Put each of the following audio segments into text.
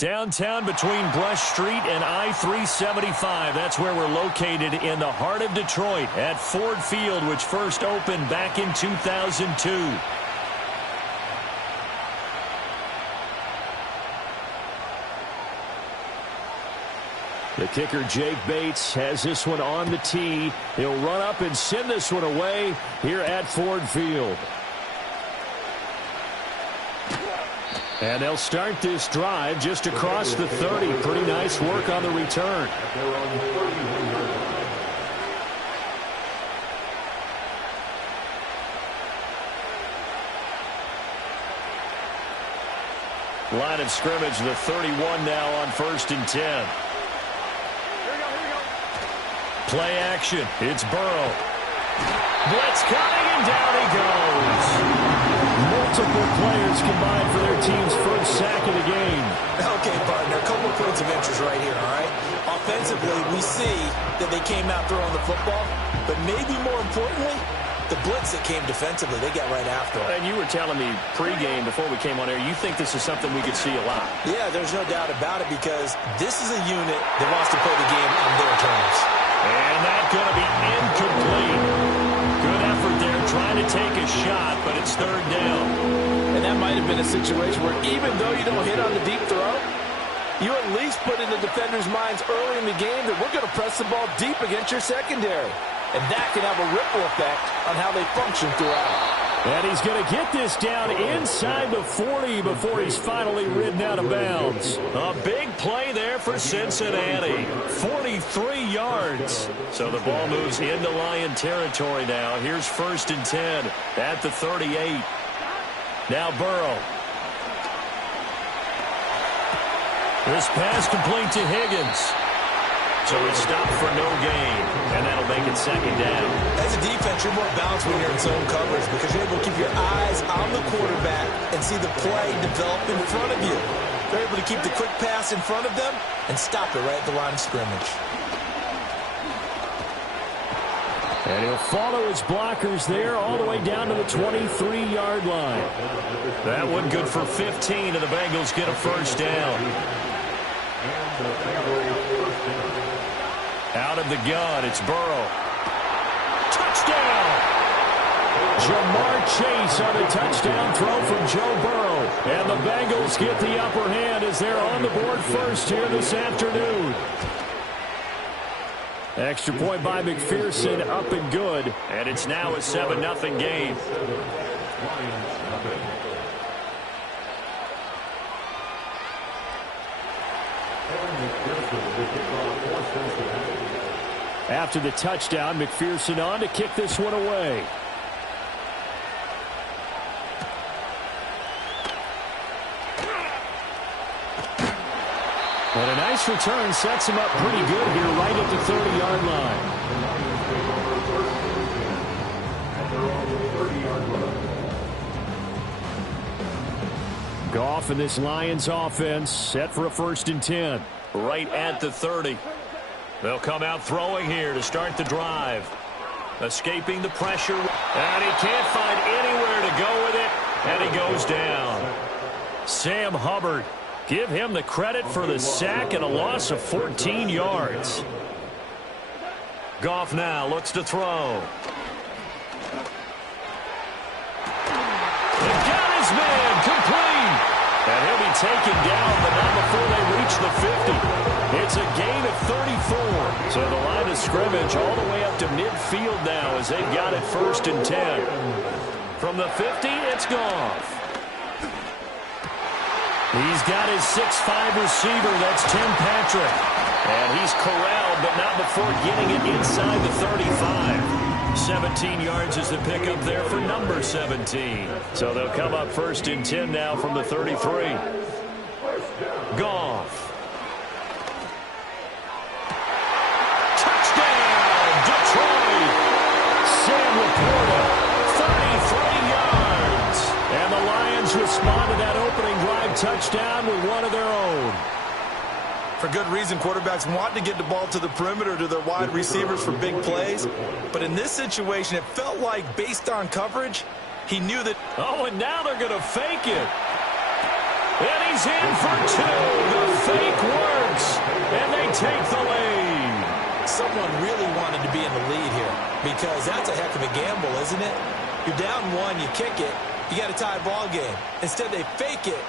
Downtown between Brush Street and I-375. That's where we're located in the heart of Detroit at Ford Field, which first opened back in 2002. The kicker, Jake Bates, has this one on the tee. He'll run up and send this one away here at Ford Field. And they'll start this drive just across the 30. Pretty nice work on the return. Line of scrimmage, the 31 now on 1st and 10. Play action. It's Burrow. Blitz coming, and down he goes. Multiple players combined for their team's first sack of the game. Okay, partner, a couple points of interest right here, all right? Offensively, we see that they came out throwing the football, but maybe more importantly, the blitz that came defensively, they got right after it. And you were telling me pregame before we came on air, you think this is something we could see a lot. Yeah, there's no doubt about it because this is a unit that wants to play the game on their terms. And that's going to be incomplete. Good effort there trying to take a shot, but it's 3rd down. And that might have been a situation where even though you don't hit on the deep throw, you at least put in the defenders' minds early in the game that we're going to press the ball deep against your secondary. And that can have a ripple effect on how they function throughout. And he's going to get this down inside the 40 before he's finally ridden out of bounds. A big play there for Cincinnati. 43 yards. So the ball moves into Lion territory now. Here's 1st and 10 at the 38. Now Burrow. This pass complete to Higgins. So he stopped for no gain, and that'll make it 2nd down. As a defense, you're more balanced when you're in zone coverage because you're able to keep your eyes on the quarterback and see the play develop in front of you. They're able to keep the quick pass in front of them and stop it right at the line of scrimmage. And he'll follow his blockers there all the way down to the 23-yard line. That one good for 15, and the Bengals get a 1st down. Out of the gun, it's Burrow. Touchdown! Jamar Chase on a touchdown throw from Joe Burrow. And the Bengals get the upper hand as they're on the board first here this afternoon. Extra point by McPherson, up and good. And it's now a 7-0 game. After the touchdown, McPherson on to kick this one away. And a nice return sets him up pretty good here right at the 30-yard line. Goff and this Lions offense set for a 1st and 10. Right at the 30. They'll come out throwing here to start the drive. Escaping the pressure. And he can't find anywhere to go with it. And he goes down. Sam Hubbard. Give him the credit for the sack and a loss of 14 yards. Goff now looks to throw. He got his man complete. And he'll be taken down, but not before they reach the 50. It's a gain of 34. So the line of scrimmage all the way up to midfield now as they've got it 1st and 10. From the 50, it's Goff. He's got his 6'5" receiver. That's Tim Patrick. And he's corralled, but not before getting it inside the 35. 17 yards is the pickup there for number 17. So they'll come up 1st and 10 now from the 33. Goff. Touchdown, Detroit. Sam Laporta, 33 yards. And the Lions respond to that opening drive touchdown with one of their own. For good reason, quarterbacks want to get the ball to the perimeter to their wide receivers for big plays. But in this situation, it felt like based on coverage, he knew that. Oh, and now they're going to fake it. And he's in for two. The fake works, and they take the lead. Someone really wanted to be in the lead here because that's a heck of a gamble, isn't it? You're down one, you kick it, you got a tie ball game. Instead, they fake it.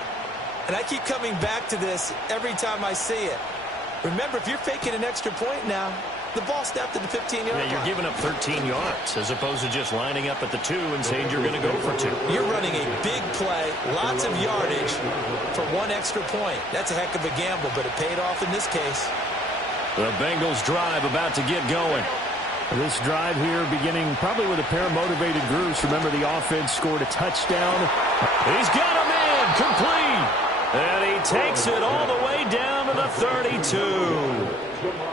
And I keep coming back to this every time I see it. Remember, if you're faking an extra point now, the ball snapped at the 15-yard line. Yeah, you're giving up 13 yards as opposed to just lining up at the 2 and saying you're going to go for 2. You're running a big play, lots of yardage for one extra point. That's a heck of a gamble, but it paid off in this case. The Bengals drive about to get going. This drive here beginning probably with a pair of motivated groups. Remember, the offense scored a touchdown. He's got a man complete. And he takes it all the way down to the 32.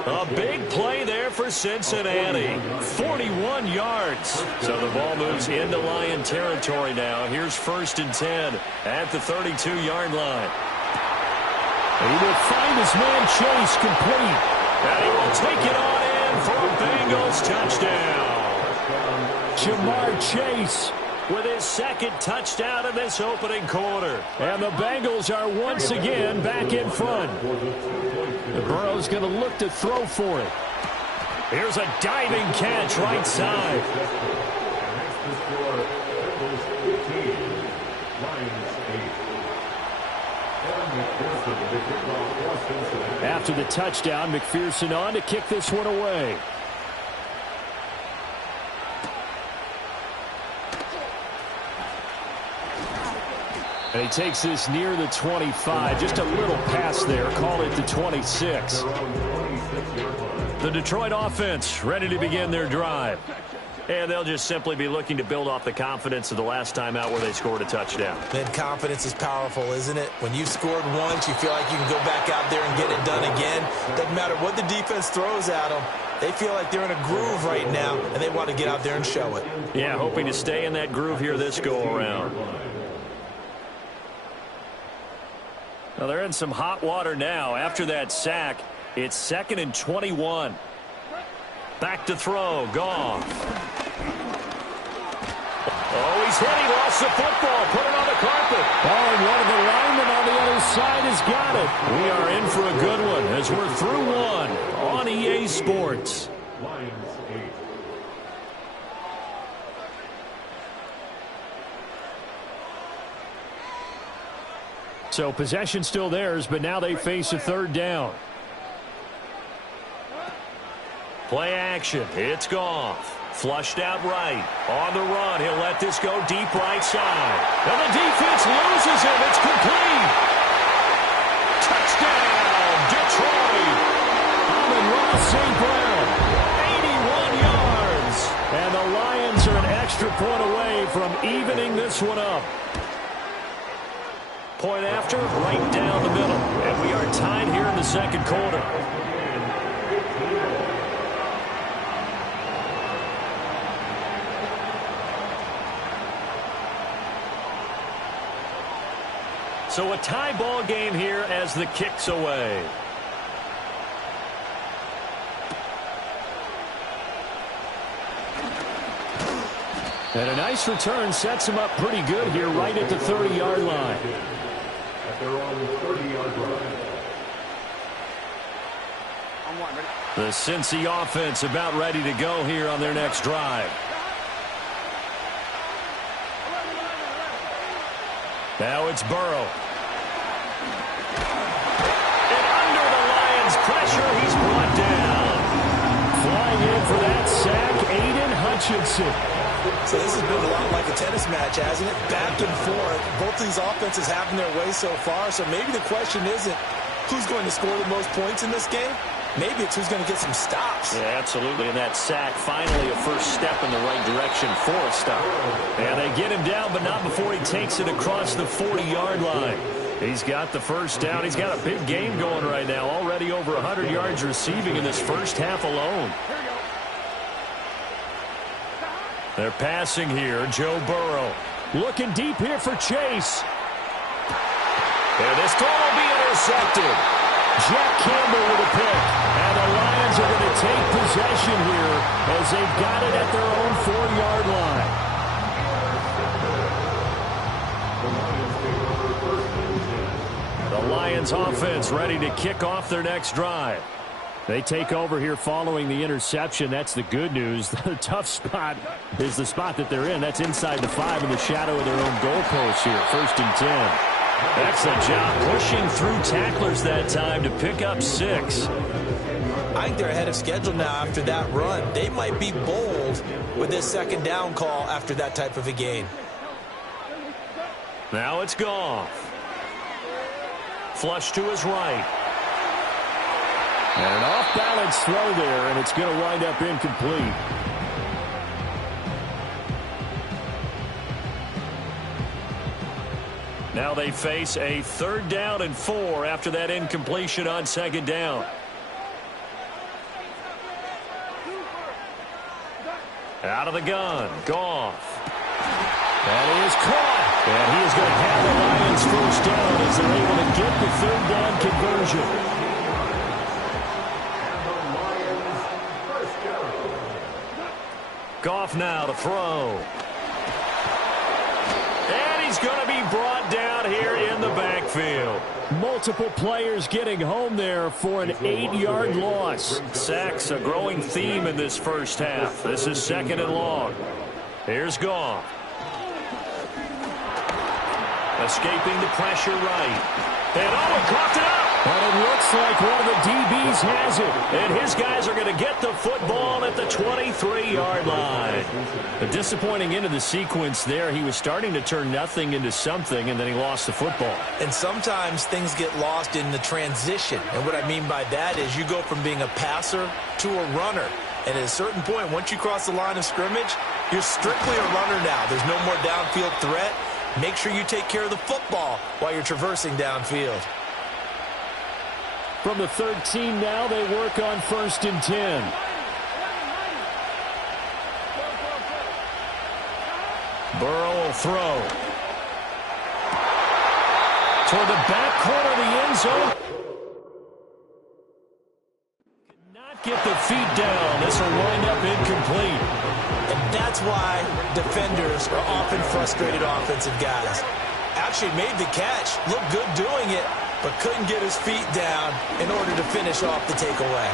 A big play there for Cincinnati. 41 yards. So the ball moves into Lion territory now. Here's 1st and 10 at the 32-yard line. He will find his man Chase complete. And he will take it on in for a Bengals touchdown. Jamar Chase with his 2nd touchdown in this opening quarter. And the Bengals are once again back in front. The Burrow's going to look to throw for it. Here's a diving catch right side. After the touchdown, McPherson on to kick this one away. And he takes this near the 25. Just a little pass there. Call it the 26. The Detroit offense ready to begin their drive. And they'll just simply be looking to build off the confidence of the last time out where they scored a touchdown. Then confidence is powerful, isn't it? When you've scored once, you feel like you can go back out there and get it done again. Doesn't matter what the defense throws at them. They feel like they're in a groove right now, and they want to get out there and show it. Yeah, hoping to stay in that groove here this go-around. Well, they're in some hot water now. After that sack, it's 2nd and 21. Back to throw. Goff. Oh, he's hit. He lost the football. Put it on the carpet. Oh, and one of the linemen on the other side has got it. We are in for a good one as we're through one on EA Sports. So possession still theirs, but now they face a 3rd down. Play action. It's Goff. Flushed out right. On the run. He'll let this go deep right side. And the defense loses him. It's complete. Touchdown, Detroit. Amon-Ra St. Brown. 81 yards. And the Lions are an extra point away from evening this one up. Point after, right down the middle. And we are tied here in the 2nd quarter. So a tie ball game here as the kick's away. And a nice return sets him up pretty good here right at the 30-yard line. The Cincy offense about ready to go here on their next drive. Now it's Burrow. And under the Lions' pressure, he's brought down. Flying in for that sack, Aiden Hutchinson. So this has been a lot like a tennis match, hasn't it? Back and forth. Both these offenses having their way so far. So maybe the question isn't who's going to score the most points in this game. Maybe it's who's going to get some stops. Yeah, absolutely. And that sack, finally a first step in the right direction for a stop. And they get him down, but not before he takes it across the 40-yard line. He's got the first down. He's got a big game going right now. Already over 100 yards receiving in this first half alone. They're passing here. Joe Burrow. Looking deep here for Chase. And this throw will be intercepted. Jack Campbell with a pick. And the Lions are going to take possession here as they've got it at their own 4-yard line. The Lions offense ready to kick off their next drive. They take over here following the interception. That's the good news. The tough spot is the spot that they're in. That's inside the 5 in the shadow of their own goalpost here. 1st and 10. Excellent job pushing through tacklers that time to pick up 6. I think they're ahead of schedule now after that run. They might be bold with this 2nd down call after that type of a gain. Now it's Goff. Flush to his right. And an off-balance throw there, and it's going to wind up incomplete. Now they face a 3rd down and 4 after that incompletion on 2nd down. Out of the gun, Goff. That is caught. And he is going to have the Lions 1st down as they're able to get the 3rd down conversion. Goff now to throw. And he's going to be brought down here in the backfield. Multiple players getting home there for an 8-yard loss. Sacks, a growing theme in this first half. This is 2nd and long. Here's Goff. Escaping the pressure right. And coughed it up. But it looks like one of the DBs has it. And his guys are going to get the football at the 23-yard line. A disappointing end of the sequence there. He was starting to turn nothing into something, and then he lost the football. And sometimes things get lost in the transition. And what I mean by that is you go from being a passer to a runner. And at a certain point, once you cross the line of scrimmage, you're strictly a runner now. There's no more downfield threat. Make sure you take care of the football while you're traversing downfield. From the 13 now, they work on 1st and 10. Burrow will throw. Toward the back corner of the end zone. Cannot get the feet down. This will wind up incomplete. And that's why defenders are often frustrated offensive guys. Actually made the catch, looked good doing it, but couldn't get his feet down in order to finish off the takeaway.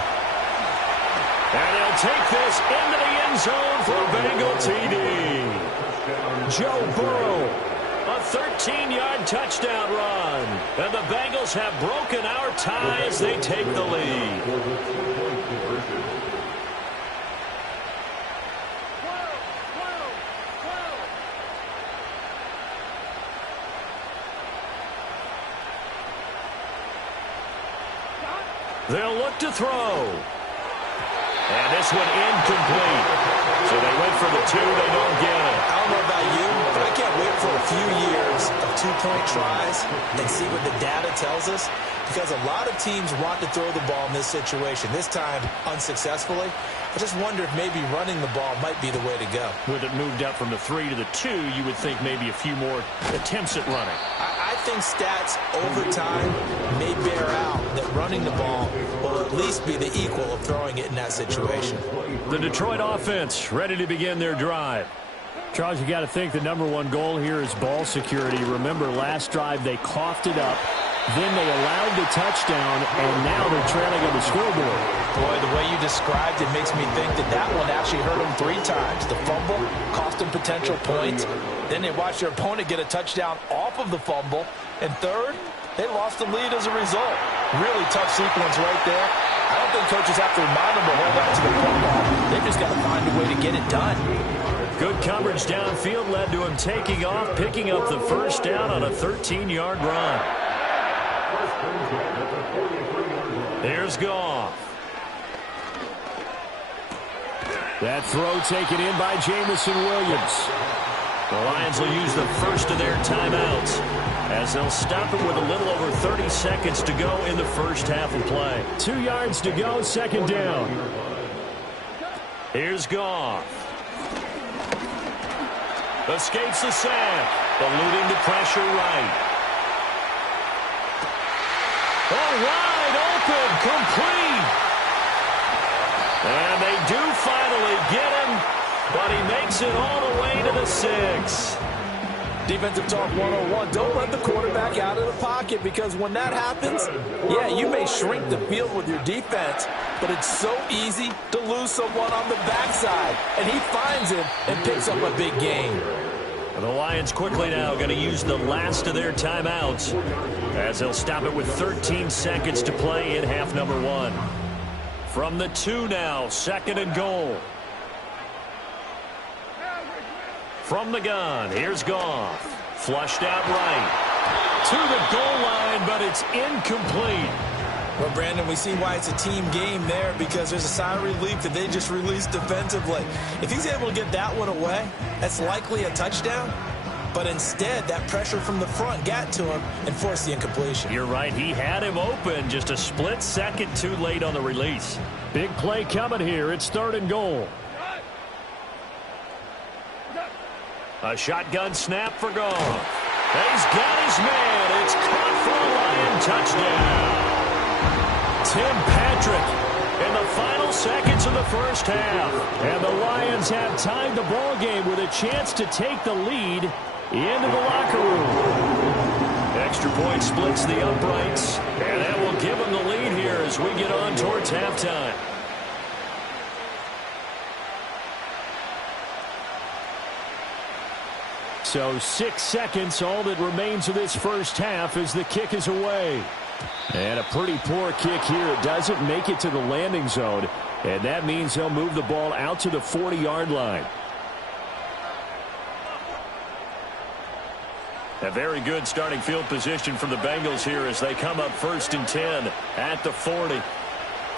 And he'll take this into the end zone for a Bengal TD. Joe Burrow, a 13-yard touchdown run. And the Bengals have broken our tie as they take the lead. They'll look to throw. And this one incomplete. So they went for the 2. They don't get it. I don't know about you, but I can't wait for a few years of 2-point tries and see what the data tells us. Because a lot of teams want to throw the ball in this situation. This time, unsuccessfully. I just wonder if maybe running the ball might be the way to go. With it moved up from the 3 to the 2, you would think maybe a few more attempts at running. I think stats over time may bear out that running the ball will at least be the equal of throwing it in that situation. The Detroit offense ready to begin their drive. Charles, you got to think the #1 goal here is ball security. Remember, last drive they coughed it up. Then they allowed the touchdown, and now they're trailing on the scoreboard. Boy, the way you described it makes me think that that one actually hurt them 3 times. The fumble cost them potential points. Then they watched their opponent get a touchdown off of the fumble. And third, they lost the lead as a result. Really tough sequence right there. I don't think coaches have to remind them to hold on to the football. They've just got to find a way to get it done. Good coverage downfield led to him taking off, picking up the 1st down on a 13-yard run. Here's Goff. That throw taken in by Jamison Williams. The Lions will use the first of their timeouts as they'll stop it with a little over 30 seconds to go in the first half of play. 2 yards to go, 2nd down. Here's Goff. Escapes the sack, eluding the pressure right. Oh, wide open, complete. And they do finally get him, but he makes it all the way to the 6. Defensive talk 101. Don't let the quarterback out of the pocket, because when that happens, yeah, you may shrink the field with your defense, but it's so easy to lose someone on the backside. And he finds him and picks up a big gain. The Lions quickly now going to use the last of their timeouts as they'll stop it with 13 seconds to play in half number 1. From the 2 now, 2nd and goal. From the gun, here's Goff. Flushed out right. To the goal line, but it's incomplete. Well, Brandon, we see why it's a team game there, because there's a sigh of relief that they just released defensively. If he's able to get that one away, that's likely a touchdown. But instead, that pressure from the front got to him and forced the incompletion. You're right. He had him open, just a split second too late on the release. Big play coming here. It's 3rd and goal. A shotgun snap for Goff. He's got his man. It's caught for a Lion touchdown. Tim Patrick in the final seconds of the first half. And the Lions have tied the ball game with a chance to take the lead into the locker room. Extra point splits the uprights, and that will give them the lead here as we get on towards halftime. So 6 seconds, all that remains of this first half as the kick is away. And a pretty poor kick here. It doesn't make it to the landing zone, and that means they'll move the ball out to the 40-yard line. A very good starting field position for the Bengals here as they come up 1st and 10 at the 40.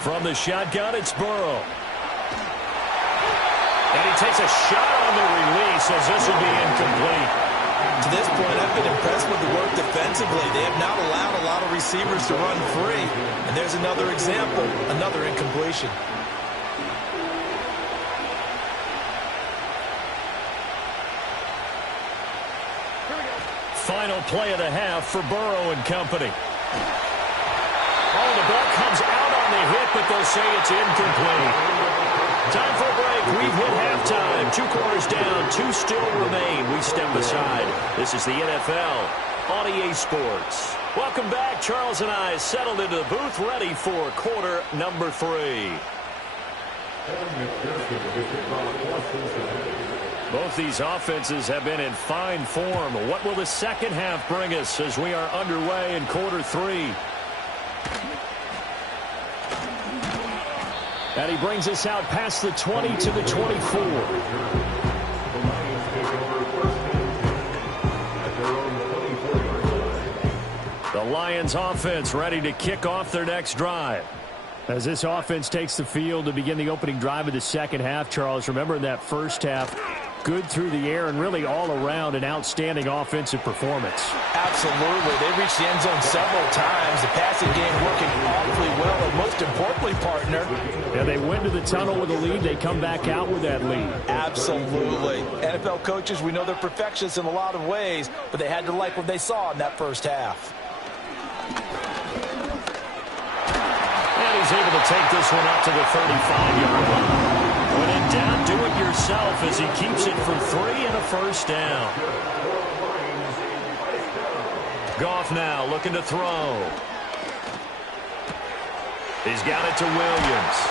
From the shotgun, it's Burrow. And he takes a shot on the release as this will be incomplete. To this point, I've been impressed with the work defensively. They have not allowed a lot of receivers to run free. And there's another example, another incompletion. Final play of the half for Burrow and company. Oh, the ball comes out on the hit, but they'll say it's incomplete. Time for a break. We've hit halftime. 2 quarters down, 2 still remain. We step aside. This is the NFL on EA Sports. Welcome back. Charles and I settled into the booth, ready for quarter number 3. Both these offenses have been in fine form. What will the second half bring us as we are underway in quarter 3? And he brings us out past the 20 to the 24. The Lions offense ready to kick off their next drive. As this offense takes the field to begin the opening drive of the second half, Charles, remember in that first half, good through the air and really all around an outstanding offensive performance. Absolutely. They reached the end zone several times. The passing game working awfully well, and most importantly, partner. Yeah, they went to the tunnel with a lead. They come back out with that lead. Absolutely. NFL coaches, we know they're perfectionists in a lot of ways, but they had to like what they saw in that first half. And he's able to take this one up to the 35-yard line. When in doubt, do it yourself as he keeps it for 3 and a first down. Goff now looking to throw. He's got it to Williams.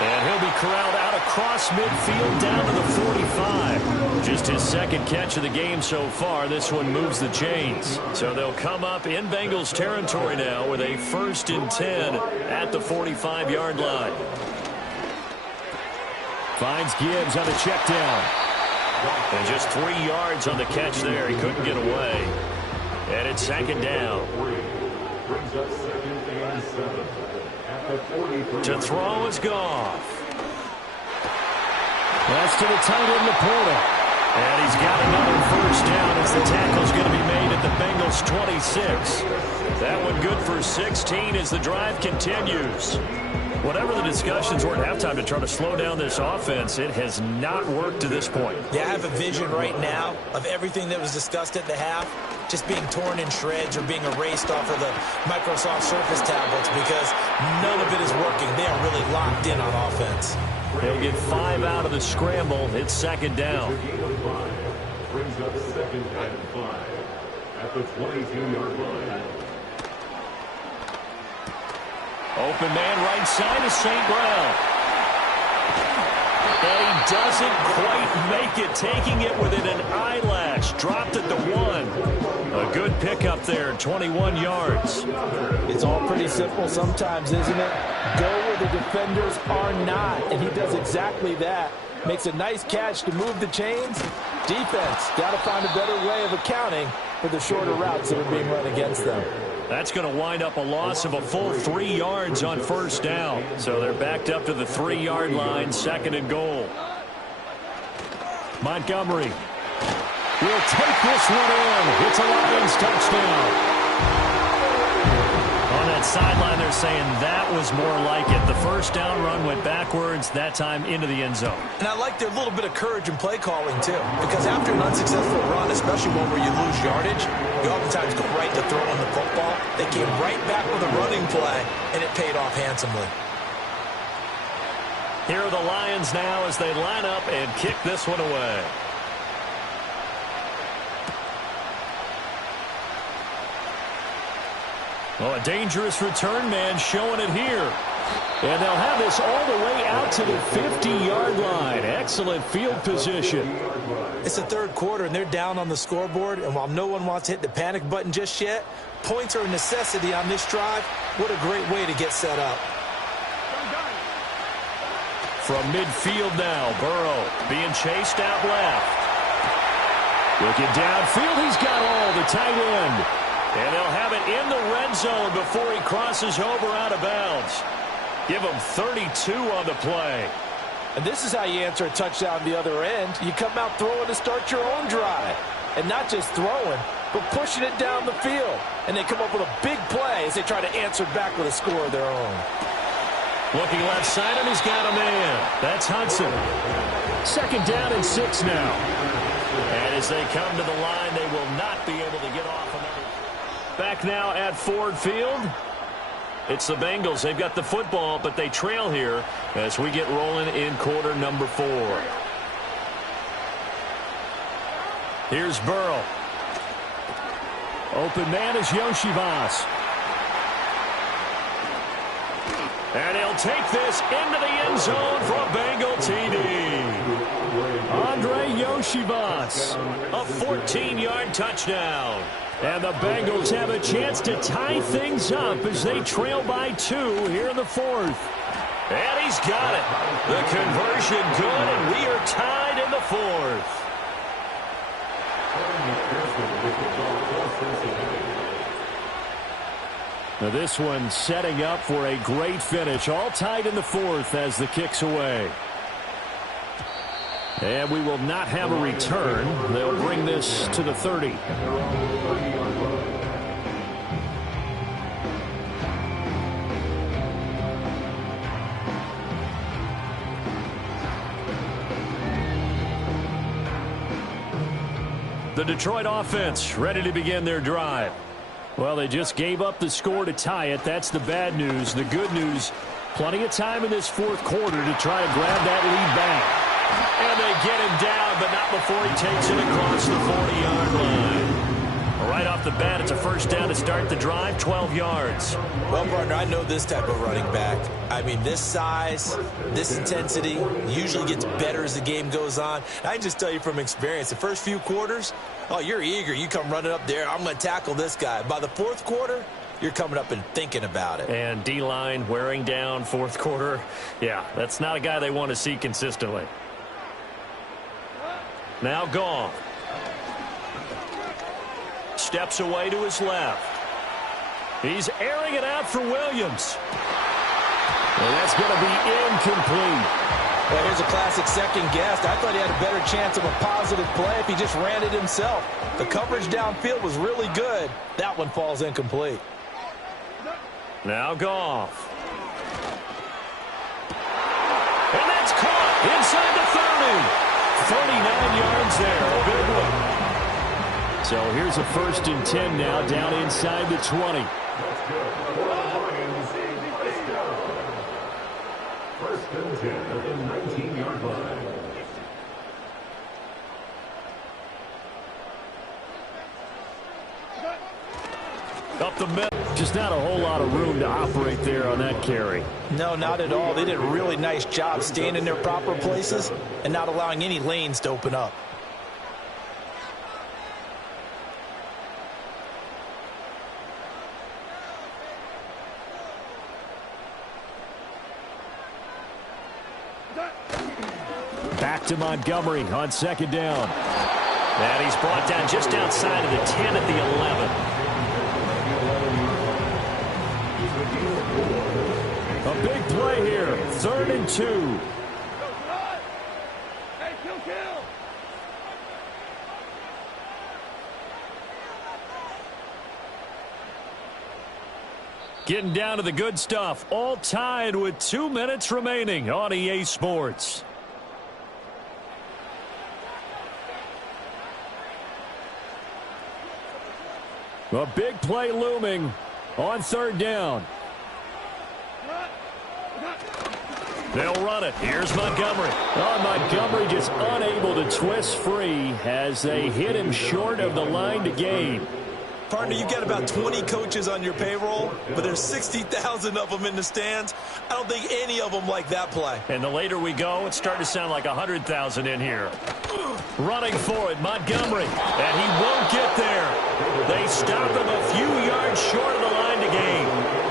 And he'll be corralled out across midfield down to the 45. Just his second catch of the game so far. This one moves the chains. So they'll come up in Bengals territory now with a 1st and 10 at the 45-yard line. Finds Gibbs on a check down. And just 3 yards on the catch there. He couldn't get away. And it's 2nd down. To throw is Goff. That's to the tight end, Laporta. And he's got another first down as the tackle's going to be made at the Bengals 26. That one good for 16 as the drive continues. Whatever the discussions were at halftime to try to slow down this offense, it has not worked to this point. Yeah, I have a vision right now of everything that was discussed at the half just being torn in shreds or being erased off of the Microsoft Surface tablets because none of it is working. They are really locked in on offense. He'll get 5 out of the scramble. It's 2nd down. brings up 2nd and 5 at the 22-yard line. Open man right side is St. Brown. And he doesn't quite make it, taking it within an eyelash. Dropped at the 1. A good pickup there, 21 yards. It's all pretty simple sometimes, isn't it? Go where the defenders are not, and he does exactly that. Makes a nice catch to move the chains. Defense, got to find a better way of accounting for the shorter routes that are being run against them. That's going to wind up a loss of a full 3 yards on first down. So they're backed up to the 3-yard line, 2nd and goal. Montgomery will take this one in. It's a Lions touchdown. On that sideline, they're saying that was more like it. The first down run went backwards, that time into the end zone. And I like their little bit of courage in play calling, too. Because after an unsuccessful run, especially one where you lose yardage, you oftentimes go right to throwing the football. They came right back with a running play, and it paid off handsomely. Here are the Lions now as they line up and kick this one away. Well, a dangerous return man showing it here. And they'll have this all the way out to the 50-yard line. Excellent field position. It's the third quarter, and they're down on the scoreboard. And while no one wants to hit the panic button just yet, points are a necessity on this drive. What a great way to get set up. From midfield now, Burrow being chased out left. Looking downfield, he's got all the tight end. And they'll have it in the red zone before he crosses over out of bounds. Give him 32 on the play. And this is how you answer a touchdown the other end. You come out throwing to start your own drive. And not just throwing, but pushing it down the field. And they come up with a big play as they try to answer back with a score of their own. Looking left side, and he's got a man. That's Hudson. 2nd down and 6 now. And as they come to the line, they will not be able to get off another. Back now at Ford Field. It's the Bengals. They've got the football, but they trail here as we get rolling in quarter number 4. Here's Burrow. Open man is Yoshivas. And he'll take this into the end zone for a Bengal TD. Andre Yoshivas, a 14-yard touchdown. And the Bengals have a chance to tie things up as they trail by 2 here in the 4th. And he's got it. The conversion good, and we are tied in the 4th. Now this one setting up for a great finish. All tied in the 4th as the kick's away. And we will not have a return. They'll bring this to the 30. The Detroit offense ready to begin their drive. Well, they just gave up the score to tie it. That's the bad news. The good news, plenty of time in this 4th quarter to try to grab that lead back. And they get him down, but not before he takes it across the 40-yard line. Right off the bat, it's a first down to start the drive, 12 yards. Well, partner, I know this type of running back. I mean, this size, this intensity usually gets better as the game goes on. I can just tell you from experience, the first few quarters, oh, you're eager. You come running up there, I'm going to tackle this guy. By the 4th quarter, you're coming up and thinking about it. And D-line wearing down 4th quarter. Yeah, that's not a guy they want to see consistently. Now Goff. Steps away to his left. He's airing it out for Williams. And that's going to be incomplete. Well, here's a classic second guess. I thought he had a better chance of a positive play if he just ran it himself. The coverage downfield was really good. That one falls incomplete. Now Goff. And that's caught inside the 30. 39 yards there. A big one. So here's a 1st and 10 now down inside the 20. First and 10 at the 19-yard line. Up the middle. Just not a whole lot of room to operate there on that carry. No, not at all. They did a really nice job staying in their proper places and not allowing any lanes to open up. Back to Montgomery on second down. And he's brought down just outside of the 10 at the 11. A big play here. 3rd and 2. Getting down to the good stuff. All tied with 2 minutes remaining on EA Sports. A big play looming on 3rd down. They'll run it. Here's Montgomery. Oh, Montgomery just unable to twist free as they hit him short of the line to gain. Partner, you've got about 20 coaches on your payroll, but there's 60,000 of them in the stands. I don't think any of them like that play. And the later we go, it's starting to sound like 100,000 in here. Running for it, Montgomery. And he won't get there. They stop him a few yards short of the line to gain.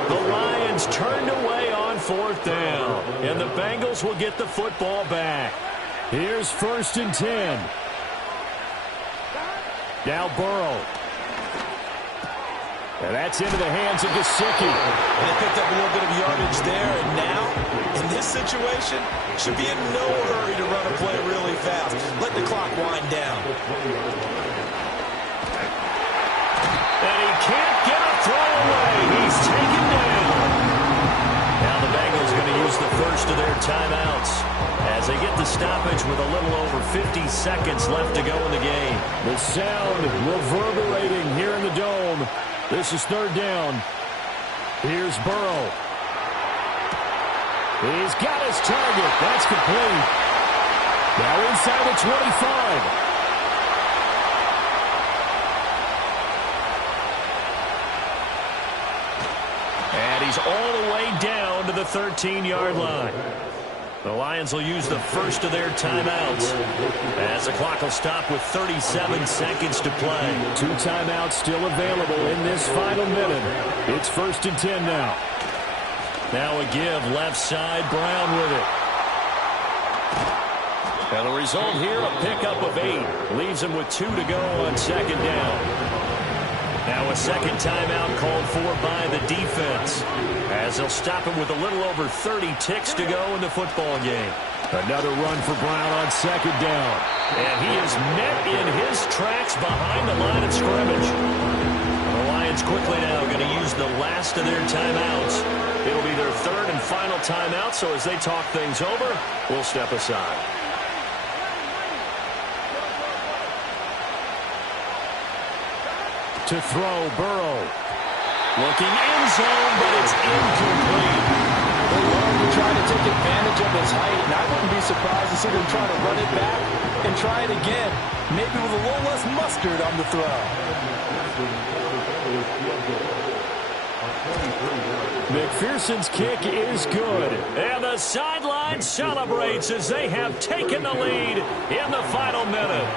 The Lions turned away on 4th down. And the Bengals will get the football back. Here's 1st and 10. Now Burrow. And that's into the hands of Gesicki. And they picked up a little bit of yardage there. And now, in this situation, should be in no hurry to run a play really fast. Let the clock wind down. And he can't get a throw away. He's taken down. Now the Bengals going to use the first of their timeouts as they get the stoppage with a little over 50 seconds left to go in the game. The sound reverberating here in the dome. This is 3rd down. Here's Burrow. He's got his target. That's complete. Now inside the 25. And he's all the way down to the 13-yard line. The Lions will use the first of their timeouts as the clock will stop with 37 seconds to play. 2 timeouts still available in this final minute. It's 1st and 10 now. Now a give left side, Brown with it. And the result here, a pickup of 8. Leaves him with 2 to go on 2nd down. Now a second timeout called for by the defense as they'll stop him with a little over 30 ticks to go in the football game. Another run for Brown on 2nd down. And he is met in his tracks behind the line of scrimmage. The Lions quickly now going to use the last of their timeouts. It'll be their 3rd and final timeout, so as they talk things over, we'll step aside. To throw, Burrow. Looking end zone, but it's incomplete. They love to try to take advantage of his height, and I wouldn't be surprised to see them try to run it back and try it again, maybe with a little less mustard on the throw. McPherson's kick is good. And the sideline celebrates as they have taken the lead in the final minute.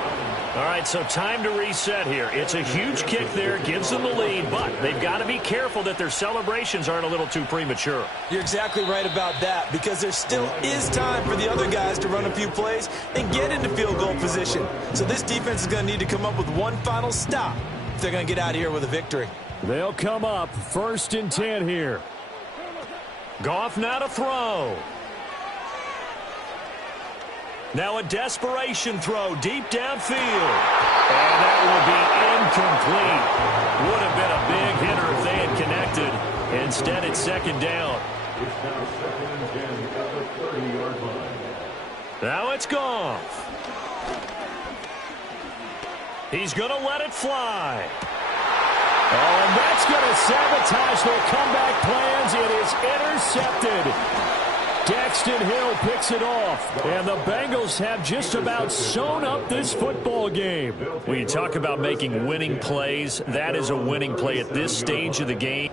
All right, so time to reset here. It's a huge kick there, gives them the lead, but they've got to be careful that their celebrations aren't a little too premature. You're exactly right about that, because there still is time for the other guys to run a few plays and get into field goal position. So this defense is going to need to come up with one final stop if they're going to get out of here with a victory. They'll come up 1st and 10 here. Goff now to throw. Now a desperation throw deep downfield. And that will be incomplete. Would have been a big hitter if they had connected. Instead, it's 2nd down. It's now 2nd and 10 at the 30-yard line. Now it's Goff. He's going to let it fly. Oh, and that's going to sabotage their comeback plans. It is intercepted. Daxton Hill picks it off, and the Bengals have just about sewn up this football game. When you talk about making winning plays, that is a winning play at this stage of the game.